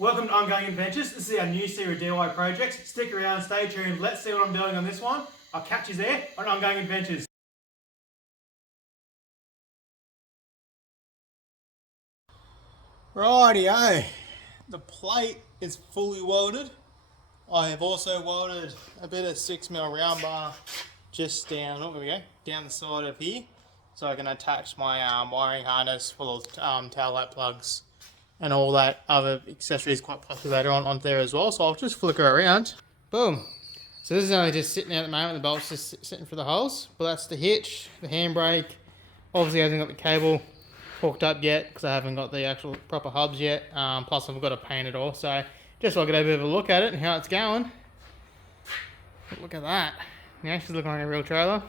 Welcome to Ongoing Adventures. This is our new series of DIY projects. Stick around, stay tuned, let's see what I'm doing on this one. I'll catch you there on Ongoing Adventures. Rightio, the plate is fully welded. I have also welded a bit of 6mm round bar just down, oh, there we go, down the side of here, so I can attach my wiring harness full of tail light plugs and all that other accessories quite possibly later on there as well. So I'll just flicker around. Boom. So this is only just sitting out at the moment. The bolt's just sitting for the holes, but that's the hitch, the handbrake. Obviously I haven't got the cable hooked up yet because I haven't got the actual proper hubs yet. Plus I've got to paint it all. So just so I get a bit of a look at it and how it's going. Look at that. Now she's looking like a real trailer.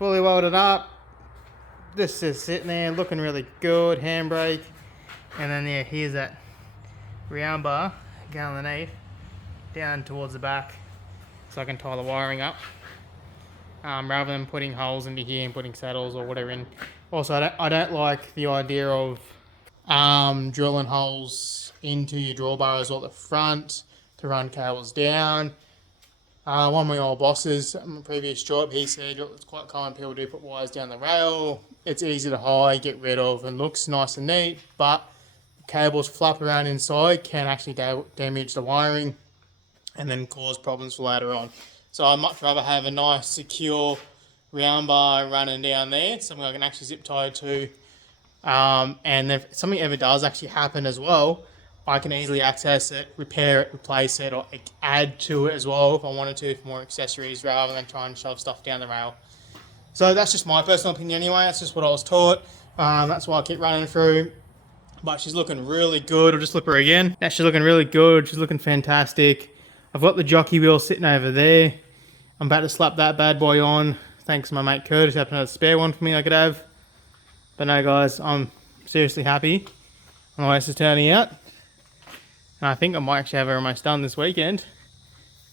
Fully welded up. This is sitting there looking really good. Handbrake. And then yeah, here's that round bar going underneath, down towards the back, so I can tie the wiring up. Rather than putting holes into here and putting saddles or whatever in. Also, I don't like the idea of drilling holes into your drawbars or the front to run cables down. One of my old bosses in my previous job, he said it's quite common people do put wires down the rail. It's easy to hide, get rid of, and looks nice and neat, but cables flap around inside can actually damage the wiring and then cause problems for later on. So I'd much rather have a nice secure round bar running down there, something I can actually zip tie to, and if something ever does actually happen as well, I can easily access it, repair it, replace it, or add to it as well if I wanted to for more accessories rather than trying to shove stuff down the rail. So that's just my personal opinion anyway. That's just what I was taught. That's why I keep running through. But she's looking really good. I'll just flip her again. Now she's looking really good. She's looking fantastic. I've got the jockey wheel sitting over there. I'm about to slap that bad boy on. Thanks to my mate Curtis, who happened to have a spare one for me I could have. But no guys, I'm seriously happy on the way this is turning out. And I think I might actually have her almost done this weekend.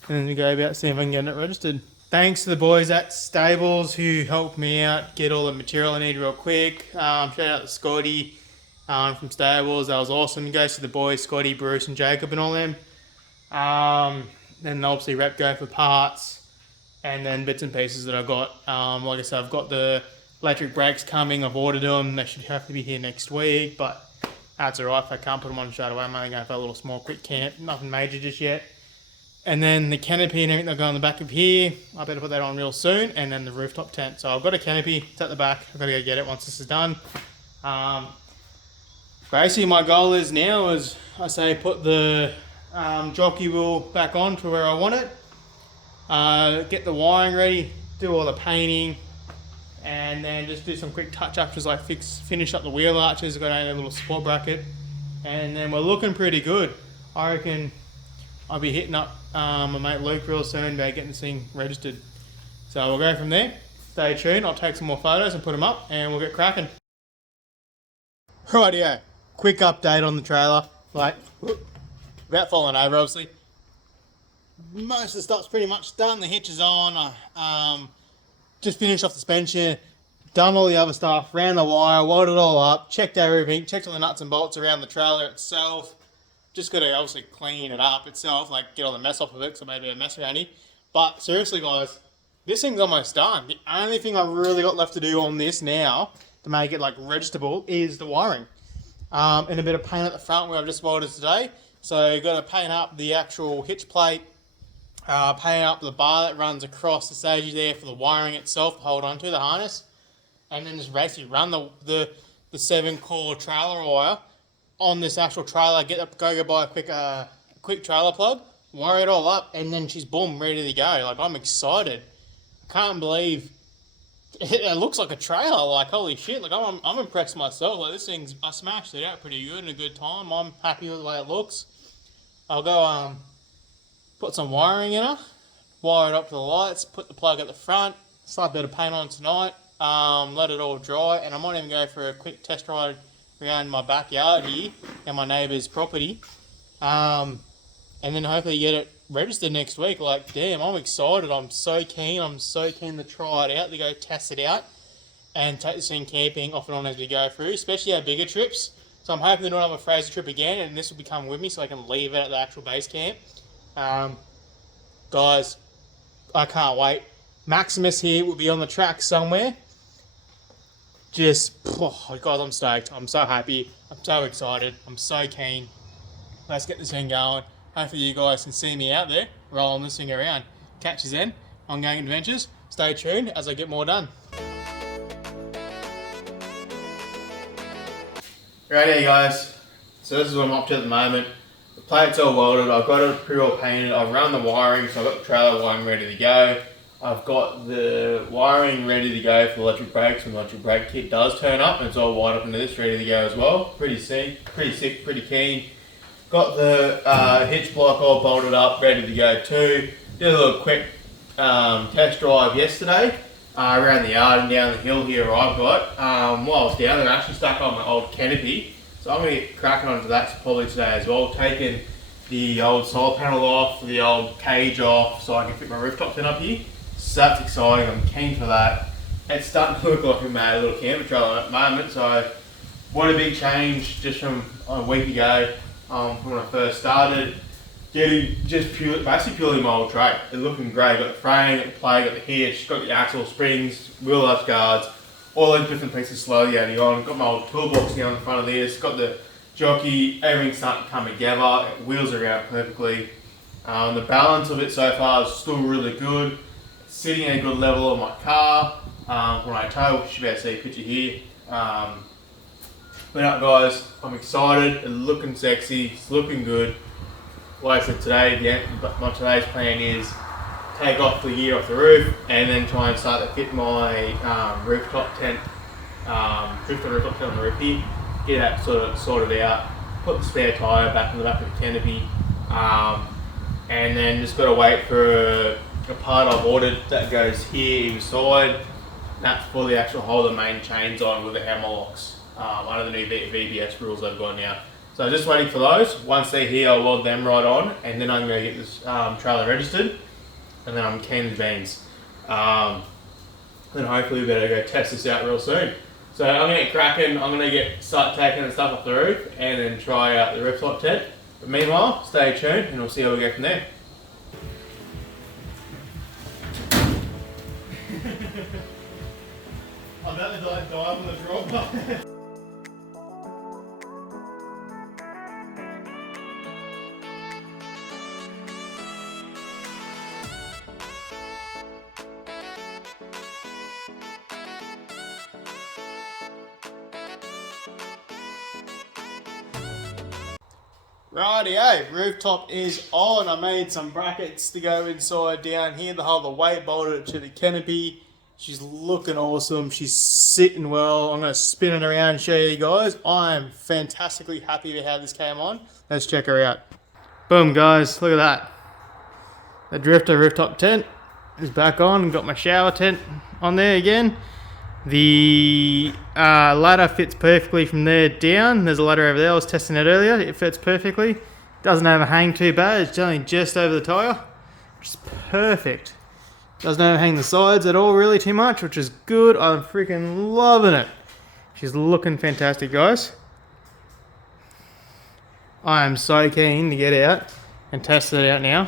And then we go about see if I can get it registered. Thanks to the boys at Stables who helped me out, get all the material I need real quick. Shout out to Scotty from Stables, that was awesome. You guys to the boys, Scotty, Bruce and Jacob and all them. Then obviously Repco for parts, and then bits and pieces that I've got. Like I said, I've got the electric brakes coming, I've ordered them, they should have to be here next week, but that's alright if I can't put them on straight away. I'm only going for a little small quick camp, nothing major just yet. And then the canopy and everything that'll go on the back of here, I better put that on real soon, and then the rooftop tent. So I've got a canopy, it's at the back, I've got to go get it once this is done. Basically my goal is now is, I say, put the jockey wheel back on to where I want it, get the wiring ready, do all the painting, and then just do some quick touch-ups as I finish up the wheel arches. I've got a little support bracket, and then we're looking pretty good. I reckon I'll be hitting up my mate Luke real soon about getting this thing registered. So we'll go from there. Stay tuned, I'll take some more photos and put them up, and we'll get cracking. Rightio. Quick update on the trailer, like, without falling over obviously. Most of the stuff's pretty much done, the hitch is on, just finished off the suspension, done all the other stuff, ran the wire, welded it all up, checked everything, checked all the nuts and bolts around the trailer itself. Just got to obviously clean it up itself, like get all the mess off of it, because I made a bit of a mess around here. But seriously guys, this thing's almost done. The only thing I've really got left to do on this now, to make it like registerable, is the wiring. And a bit of paint at the front where I've just welded today. So you've got to paint up the actual hitch plate, paint up the bar that runs across the stage there for the wiring itself to hold onto the harness, and then just basically run the 7-core trailer wire on this actual trailer. Go buy a quick trailer plug, wire it all up, and then she's boom, ready to go. Like, I'm excited. I can't believe it looks like a trailer. Like, holy shit, like I'm impressed myself. Like, this thing's, I smashed it out pretty good in a good time. I'm happy with the way it looks. I'll go put some wiring in her, wire it up to the lights, put the plug at the front, slap a bit of paint on tonight, let it all dry, and I might even go for a quick test ride around my backyard here and my neighbour's property, and then hopefully get it registered next week. Like, damn, I'm excited. I'm so keen to try it out, to go test it out and take this thing camping off and on as we go through, especially our bigger trips. So I'm hoping to do another Fraser trip again, and this will be coming with me so I can leave it at the actual base camp. Guys, I can't wait. Maximus here will be on the track somewhere. Guys, I'm stoked. I'm so happy. I'm so excited. I'm so keen. Let's get this thing going. Hopefully you guys can see me out there rolling this thing around. Catch you then. Ongoing adventures. Stay tuned as I get more done. Righty guys. So this is what I'm up to at the moment. The plate's all welded. I've got it pretty well painted. I've run the wiring, so I've got the trailer wiring ready to go. I've got the wiring ready to go for the electric brakes when the electric brake kit does turn up, and it's all wired up into this ready to go as well. Pretty sick, pretty keen. Got the hitch block all bolted up, ready to go too. Did a little quick test drive yesterday around the yard and down the hill here where I've got. While I was down there, I actually stuck on my old canopy, so I'm going to get cracking onto that probably today as well. Taking the old solar panel off, the old cage off, so I can fit my rooftop tent up here. So that's exciting, I'm keen for that. It's starting to look like we made a little camper trailer at the moment, so what a big change just from a week ago from when I first started. Getting just basically purely my old tray. It's looking great. Got the frame, got the plate, got the hitch, got the axle springs, wheel arch guards, all those different pieces slowly adding on. Got my old toolbox down in front of this, got the jockey, everything's starting to come together, wheels are out perfectly. The balance of it so far is still really good. It's sitting at a good level on my car. When I tow, you should be able to see a picture here. But up guys, I'm excited, it's looking sexy, it's looking good. Like I said today, my today's plan is take off the gear off the roof and then try and start to fit my rooftop tent, rooftop tent on the roof here, get that sorted out, put the spare tyre back in the back of the canopy, and then just got to wait for a part I've ordered that goes here inside. That's for the actual hold the main chains on with the hammer locks under the new VBS rules they've got now. So just waiting for those. Once they're here, I'll weld them right on, and then I'm going to get this trailer registered, and then I'm keen as beans. Then hopefully we better go test this out real soon. So I'm going to get cracking. I'm going to start taking the stuff off the roof, and then try out the rooftop tent. But meanwhile, stay tuned, and we'll see how we go from there. I'm about to dive on the drop. Rightio, rooftop is on. I made some brackets to go inside down here. The whole weight bolted it to the canopy. She's looking awesome. She's sitting well. I'm going to spin it around and show you guys. I'm fantastically happy with how this came on. Let's check her out. Boom guys, look at that. The Drifter rooftop tent is back on. Got my shower tent on there again. The ladder fits perfectly from there down. There's a ladder over there. I was testing it earlier. It fits perfectly. Doesn't overhang too bad. It's only just over the tyre, which is perfect. Doesn't overhang the sides at all really too much, which is good. I'm freaking loving it. She's looking fantastic, guys. I am so keen to get out and test it out now.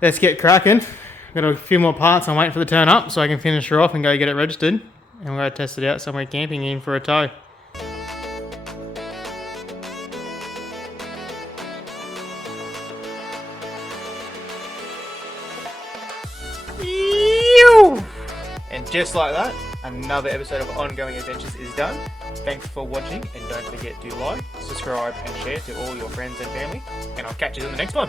Let's get cracking. Got a few more parts. I'm waiting for the turn up so I can finish her off and go get it registered. And we'll go test it out somewhere camping in for a tow. And just like that, another episode of Ongoing Adventures is done. Thanks for watching, and don't forget to like, subscribe and share to all your friends and family. And I'll catch you in the next one.